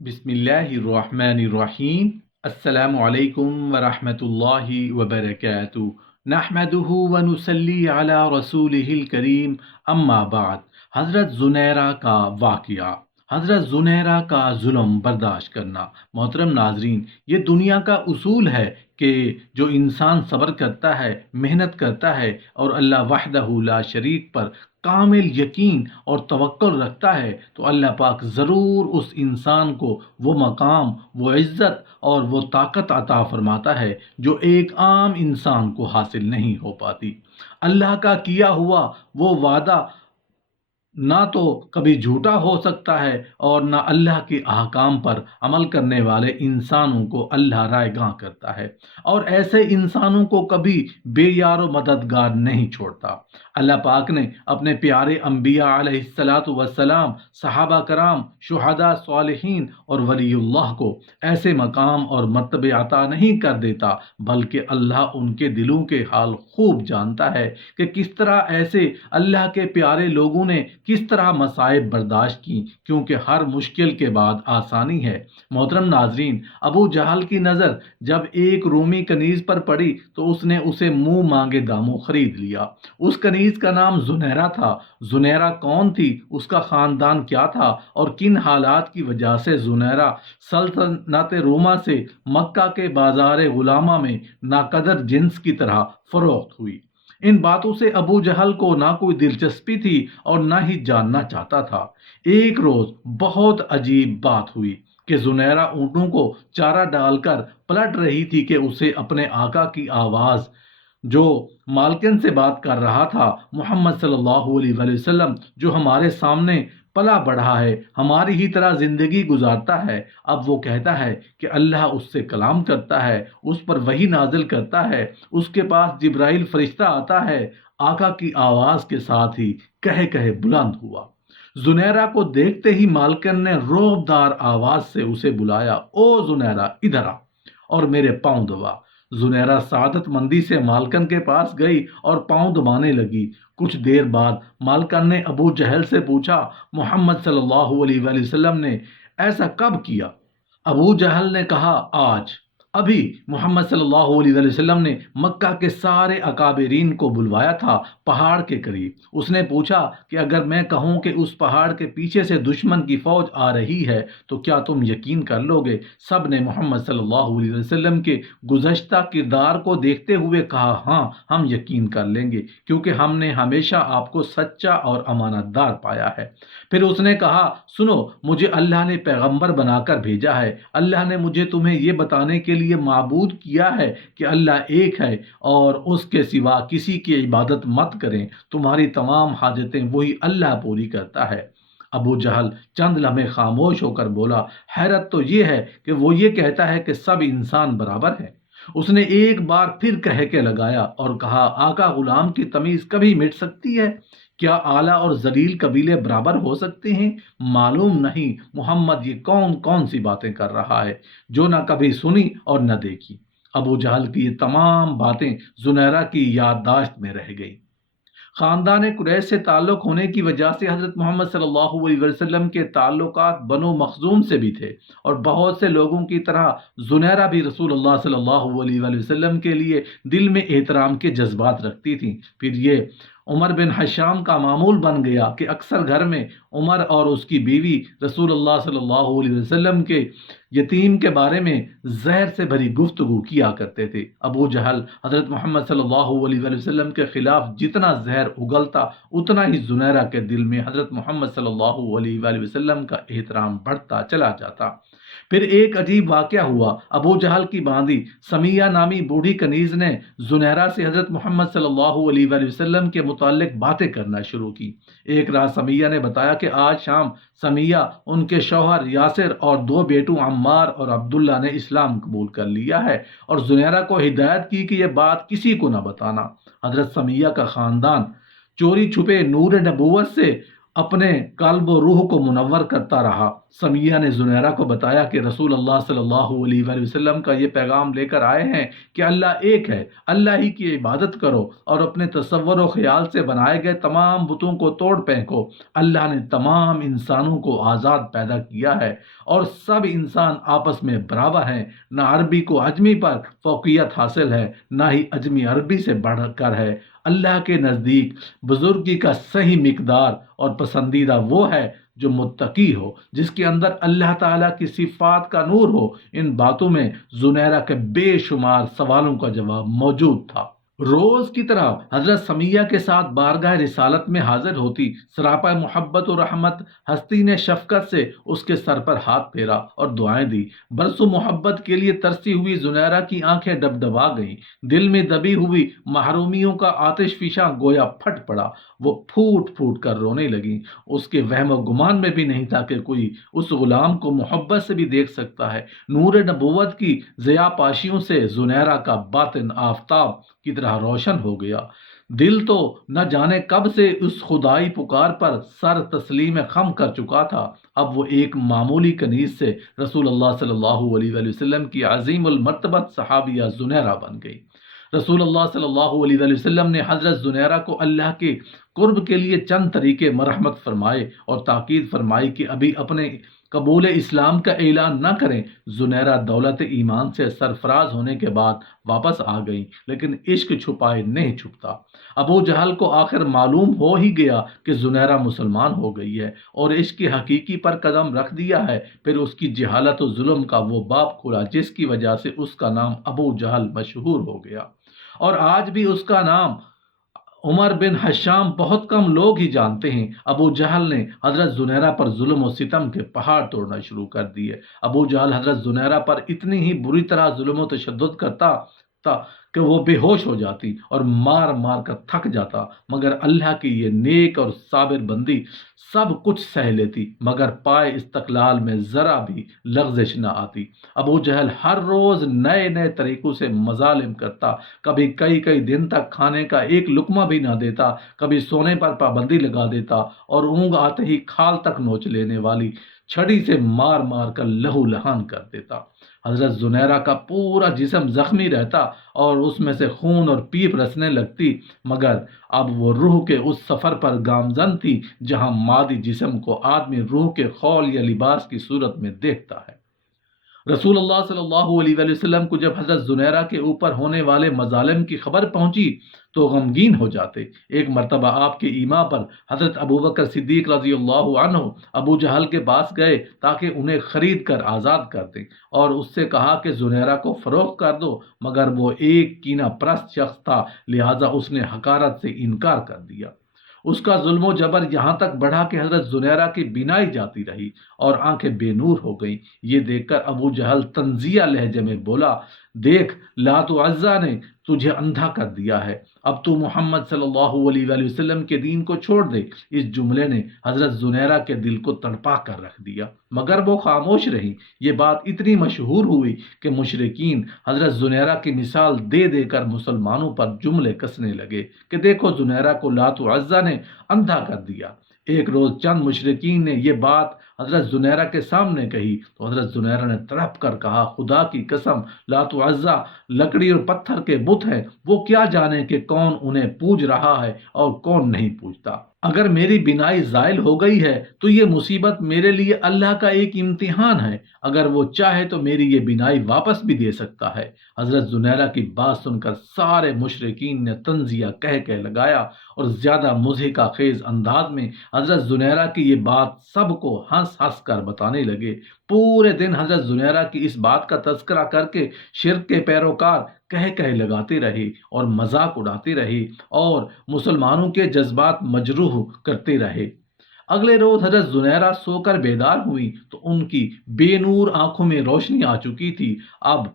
بسم اللہ الرحمن الرحیم۔ السلام علیکم ورحمۃ اللہ وبرکاتہ۔ نحمدہ ونصلی علی رسولہ الکریم، اما بعد۔ حضرت زنیرہ کا واقعہ، حضرت زنیرہ کا ظلم برداشت کرنا۔ محترم ناظرین، یہ دنیا کا اصول ہے کہ جو انسان صبر کرتا ہے، محنت کرتا ہے اور اللہ وحدہ لا شریک پر کامل یقین اور توکل رکھتا ہے تو اللہ پاک ضرور اس انسان کو وہ مقام، وہ عزت اور وہ طاقت عطا فرماتا ہے جو ایک عام انسان کو حاصل نہیں ہو پاتی۔ اللہ کا کیا ہوا وہ وعدہ نہ تو کبھی جھوٹا ہو سکتا ہے اور نہ اللہ کے احکام پر عمل کرنے والے انسانوں کو اللہ رائے گاں کرتا ہے، اور ایسے انسانوں کو کبھی بے یار و مددگار نہیں چھوڑتا۔ اللہ پاک نے اپنے پیارے انبیاء علیہ الصلاۃ والسلام، صحابہ کرام، شہداء، صالحین اور ولی اللہ کو ایسے مقام اور مرتبے عطا نہیں کر دیتا، بلکہ اللہ ان کے دلوں کے حال خوب جانتا ہے کہ کس طرح ایسے اللہ کے پیارے لوگوں نے کس طرح مصائب برداشت کی، کیونکہ ہر مشکل کے بعد آسانی ہے۔ محترم ناظرین، ابو جہل کی نظر جب ایک رومی کنیز پر پڑی تو اس نے اسے منہ مانگے داموں خرید لیا۔ اس کنیز کا نام زنیرہ تھا۔ زنیرہ کون تھی، اس کا خاندان کیا تھا اور کن حالات کی وجہ سے زنیرہ سلطنت روما سے مکہ کے بازار غلامہ میں ناقدر جنس کی طرح فروخت ہوئی، ان باتوں سے ابو جہل کو نہ کوئی دلچسپی تھی اور نہ ہی جاننا چاہتا تھا۔ ایک روز بہت عجیب بات ہوئی کہ زنیرہ اونٹوں کو چارہ ڈال کر پلٹ رہی تھی کہ اسے اپنے آقا کی آواز، جو مالکن سے بات کر رہا تھا، محمد صلی اللہ علیہ وآلہ وسلم جو ہمارے سامنے پلا بڑھا ہے، ہماری ہی طرح زندگی گزارتا ہے، اب وہ کہتا ہے کہ اللہ اس سے کلام کرتا ہے، اس پر وحی نازل کرتا ہے، اس کے پاس جبرائیل فرشتہ آتا ہے۔ آقا کی آواز کے ساتھ ہی کہے کہے بلند ہوا۔ زنیرہ کو دیکھتے ہی مالکن نے روبدار آواز سے اسے بلایا، او زنیرہ ادھر آ اور میرے پاؤں دبا۔ زنیرہ سعادت مندی سے مالکن کے پاس گئی اور پاؤں دبانے لگی۔ کچھ دیر بعد مالکن نے ابو جہل سے پوچھا، محمد صلی اللہ علیہ وآلہ وسلم نے ایسا کب کیا؟ ابو جہل نے کہا، آج ابھی محمد صلی اللہ علیہ وآلہ وسلم نے مکہ کے سارے اکابرین کو بلوایا تھا پہاڑ کے قریب۔ اس نے پوچھا کہ اگر میں کہوں کہ اس پہاڑ کے پیچھے سے دشمن کی فوج آ رہی ہے تو کیا تم یقین کر لو گے؟ سب نے محمد صلی اللہ علیہ وسلم کے گزشتہ کردار کو دیکھتے ہوئے کہا، ہاں ہم یقین کر لیں گے، کیونکہ ہم نے ہمیشہ آپ کو سچا اور امانت دار پایا ہے۔ پھر اس نے کہا، سنو، مجھے اللہ نے پیغمبر بنا کر بھیجا ہے۔ اللہ نے مجھے تمہیں یہ بتانے کے لیے معبود کیا ہے کہ اللہ ایک ہے اور اس کے سوا کسی کی عبادت مت کریں، تمہاری تمام حاجتیں وہی اللہ پوری کرتا ہے۔ ابو جہل چند لمحے خاموش ہو کر بولا، حیرت تو یہ ہے کہ وہ یہ کہتا ہے کہ سب انسان برابر ہیں۔ اس نے ایک بار پھر کہہ کے لگایا اور کہا، آقا غلام کی تمیز کبھی مٹ سکتی ہے؟ کیا اعلیٰ اور ذلیل قبیلے برابر ہو سکتے ہیں؟ معلوم نہیں محمد یہ کون کون سی باتیں کر رہا ہے جو نہ کبھی سنی اور نہ دیکھی۔ ابو جہل کی یہ تمام باتیں زنیرہ کی یادداشت میں رہ گئی۔ خاندان قریش سے تعلق ہونے کی وجہ سے حضرت محمد صلی اللہ علیہ وسلم کے تعلقات بنو مخزوم سے بھی تھے، اور بہت سے لوگوں کی طرح زنیرہ بھی رسول اللہ صلی اللہ علیہ وسلم کے لیے دل میں احترام کے جذبات رکھتی تھیں۔ پھر یہ عمر بن حشام کا معمول بن گیا کہ اکثر گھر میں عمر اور اس کی بیوی رسول اللہ صلی اللہ علیہ وسلم کے یتیم کے بارے میں زہر سے بھری گفتگو کیا کرتے تھے۔ ابو جہل حضرت محمد صلی اللہ علیہ وسلم کے خلاف جتنا زہر اگلتا، اتنا ہی زنیرہ کے دل میں حضرت محمد صلی اللہ علیہ وسلم کا احترام بڑھتا چلا جاتا۔ پھر ایک عجیب واقعہ ہوا۔ ابو جہل کی باندی سمیہ نامی بوڑھی کنیز نے زنیرہ سے حضرت محمد صلی اللہ علیہ وسلم کے متعلق باتیں کرنا شروع کی۔ ایک رات سمیہ نے بتایا کہ آج شام سمیہ، ان کے شوہر یاسر اور دو بیٹوں عمار اور عبداللہ نے اسلام قبول کر لیا ہے، اور زنیرہ کو ہدایت کی کہ یہ بات کسی کو نہ بتانا۔ حضرت سمیہ کا خاندان چوری چھپے نور نبوت سے اپنے قلب و روح کو منور کرتا رہا۔ سمیہ نے زنیرہ کو بتایا کہ رسول اللہ صلی اللہ علیہ وآلہ وسلم کا یہ پیغام لے کر آئے ہیں کہ اللہ ایک ہے، اللہ ہی کی عبادت کرو اور اپنے تصور و خیال سے بنائے گئے تمام بتوں کو توڑ پھینکو۔ اللہ نے تمام انسانوں کو آزاد پیدا کیا ہے اور سب انسان آپس میں برابر ہیں، نہ عربی کو اجمی پر فوقیت حاصل ہے، نہ ہی اجمی عربی سے بڑھ کر ہے۔ اللہ کے نزدیک بزرگی کا صحیح مقدار اور پسندیدہ وہ ہے جو متقی ہو، جس کے اندر اللہ تعالیٰ کی صفات کا نور ہو۔ ان باتوں میں زنیرہ کے بے شمار سوالوں کا جواب موجود تھا۔ روز کی طرح حضرت سمیہ کے ساتھ بارگاہ رسالت میں حاضر ہوتی، سراپا محبت و رحمت ہستی نے شفقت سے اس کے سر پر ہاتھ پھیرا اور دعائیں دی۔ برسوں محبت کے لیے ترسی ہوئی زنیرہ کی آنکھیں ڈبڈبا گئیں، دل میں دبی ہوئی محرومیوں کا آتش فشاں گویا پھٹ پڑا، وہ پھوٹ پھوٹ کر رونے لگیں۔ اس کے وہم و گمان میں بھی نہیں تھا کہ کوئی اس غلام کو محبت سے بھی دیکھ سکتا ہے۔ نور نبوت کی ضیاء پاشیوں سے زنیرہ کا باطن آفتاب کی طرح روشن ہو گیا۔ دل تو نہ جانے کب سے اس خدائی پکار پر سر تسلیم خم کر چکا تھا، اب وہ ایک معمولی کنیز سے رسول اللہ صلی اللہ علیہ وآلہ وسلم کی عظیم المرتبت صحابیہ زنیرہ بن گئی۔ رسول اللہ صلی اللہ علیہ وآلہ وسلم نے حضرت زنیرہ کو اللہ کے قرب کے لیے چند طریقے مرحمت فرمائے اور تاکید فرمائی کہ ابھی اپنے قبول اسلام کا اعلان نہ کریں۔ زنیرہ دولت ایمان سے سرفراز ہونے کے بعد واپس آ گئیں، لیکن عشق چھپائے نہیں چھپتا۔ ابو جہل کو آخر معلوم ہو ہی گیا کہ زنیرہ مسلمان ہو گئی ہے اور عشق کی حقیقی پر قدم رکھ دیا ہے۔ پھر اس کی جہالت و ظلم کا وہ باب کھلا جس کی وجہ سے اس کا نام ابو جہل مشہور ہو گیا، اور آج بھی اس کا نام عمر بن حشام بہت کم لوگ ہی جانتے ہیں۔ ابو جہل نے حضرت زنیرہ پر ظلم و ستم کے پہاڑ توڑنا شروع کر دیے۔ ابو جہل حضرت زنیرہ پر اتنی ہی بری طرح ظلم و تشدد کرتا تھا کہ وہ بے ہوش ہو جاتی اور مار مار کر تھک جاتا، مگر اللہ کی یہ نیک اور صابر بندی سب کچھ سہ لیتی، مگر پائے استقلال میں ذرا بھی لغزش نہ آتی۔ ابو جہل ہر روز نئے نئے طریقوں سے مظالم کرتا، کبھی کئی دن تک کھانے کا ایک لقمہ بھی نہ دیتا، کبھی سونے پر پابندی لگا دیتا اور اونگ آتے ہی کھال تک نوچ لینے والی چھڑی سے مار مار کر لہو لہان کر دیتا۔ حضرت زنیرہ کا پورا جسم زخمی رہتا اور اس میں سے خون اور پیپ رسنے لگتی، مگر اب وہ روح کے اس سفر پر گامزن تھی جہاں مادی جسم کو آدمی روح کے خول یا لباس کی صورت میں دیکھتا ہے۔ رسول اللہ صلی اللہ علیہ وآلہ وسلم کو جب حضرت زنیرہ کے اوپر ہونے والے مظالم کی خبر پہنچی تو غمگین ہو جاتے۔ ایک مرتبہ آپ کے ایما پر حضرت ابوبکر صدیق رضی اللہ عنہ ابو جہل کے پاس گئے تاکہ انہیں خرید کر آزاد کر دیں، اور اس سے کہا کہ زنیرہ کو فروخت کر دو، مگر وہ ایک کینہ پرست شخص تھا، لہٰذا اس نے حقارت سے انکار کر دیا۔ اس کا ظلم و جبر یہاں تک بڑھا کہ حضرت زنیرہ کی بینائی جاتی رہی اور آنکھیں بے نور ہو گئیں۔ یہ دیکھ کر ابو جہل طنزیہ لہجے میں بولا، دیکھ لات و عزا نے تجھے اندھا کر دیا ہے، اب تو محمد صلی اللہ علیہ وآلہ وسلم کے دین کو چھوڑ دے۔ اس جملے نے حضرت زنیرہ کے دل کو تڑپا کر رکھ دیا، مگر وہ خاموش رہی۔ یہ بات اتنی مشہور ہوئی کہ مشرکین حضرت زنیرہ کی مثال دے دے کر مسلمانوں پر جملے کسنے لگے کہ دیکھو زنیرہ کو لات و عزا نے اندھا کر دیا۔ ایک روز چند مشرکین نے یہ بات حضرت زنیرہ کے سامنے کہی تو حضرت زنیرہ نے تڑپ کر کہا، خدا کی قسم، لات و عزا لکڑی اور پتھر کے بت ہیں، وہ کیا جانے کہ کون انہیں پوج رہا ہے اور کون نہیں پوجتا۔ اگر میری بینائی زائل ہو گئی ہے تو یہ مصیبت میرے لیے اللہ کا ایک امتحان ہے، اگر وہ چاہے تو میری یہ بینائی واپس بھی دے سکتا ہے۔ حضرت زنیرہ کی بات سن کر سارے مشرکین نے طنزیہ کہہ لگایا اور زیادہ مضحکہ خیز انداز میں حضرت زنیرہ کی یہ بات سب کو ہنس ہنس کر بتانے لگے۔ پورے دن حضرت زنیرہ کی اس بات کا تذکرہ کر کے شرک کے پیروکار کہہ لگاتے رہے اور مذاق اڑاتے رہے اور مسلمانوں کے جذبات مجروح کرتے رہے۔ اگلے روز حضرت زنیرہ سو کر بیدار ہوئی تو ان کی بے نور آنکھوں میں روشنی آ چکی تھی، اب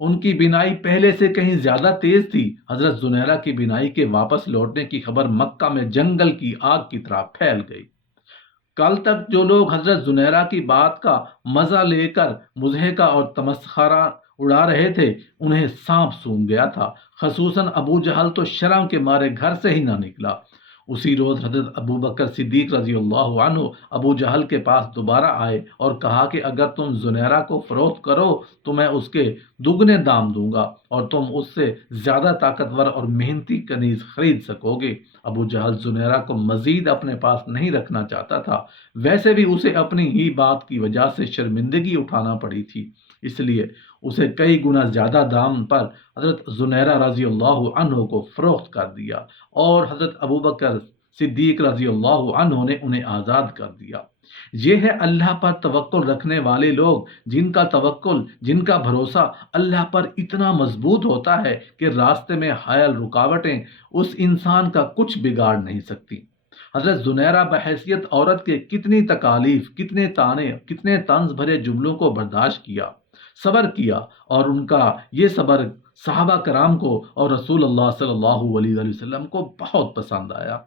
ان کی بینائی پہلے سے کہیں زیادہ تیز تھی۔ حضرت زنیرہ کی بینائی کے واپس لوٹنے کی خبر مکہ میں جنگل کی آگ کی طرح پھیل گئی۔ کل تک جو لوگ حضرت زنیرہ کی بات کا مزہ لے کر مضحکہ اور تمسخرہ اڑا رہے تھے، انہیں سانپ سونگھ گیا تھا۔ خصوصاً ابو جہل تو شرم کے مارے گھر سے ہی نہ نکلا۔ اسی روز حضرت ابو بکر صدیق رضی اللہ عنہ ابو جہل کے پاس دوبارہ آئے اور کہا کہ اگر تم زنیرہ کو فروخت کرو تو میں اس کے دگنے دام دوں گا اور تم اس سے زیادہ طاقتور اور محنتی کنیز خرید سکو گے۔ ابو جہل زنیرہ کو مزید اپنے پاس نہیں رکھنا چاہتا تھا، ویسے بھی اسے اپنی ہی بات کی وجہ سے شرمندگی اٹھانا پڑی تھی، اس لیے اسے کئی گنا زیادہ دام پر حضرت زنیرہ رضی اللہ عنہ کو فروخت کر دیا اور حضرت ابو بکر صدیق رضی اللہ عنہ نے انہیں آزاد کر دیا۔ یہ ہے اللہ پر توکل رکھنے والے لوگ، جن کا توکل، جن کا بھروسہ اللہ پر اتنا مضبوط ہوتا ہے کہ راستے میں حائل رکاوٹیں اس انسان کا کچھ بگاڑ نہیں سکتی۔ حضرت زنیرہ بحیثیت عورت کے کتنی تکالیف، کتنے تانے، کتنے طنز بھرے جملوں کو برداشت کیا، صبر کیا، اور ان کا یہ صبر صحابہ کرام کو اور رسول اللہ صلی اللہ علیہ وسلم کو بہت پسند آیا۔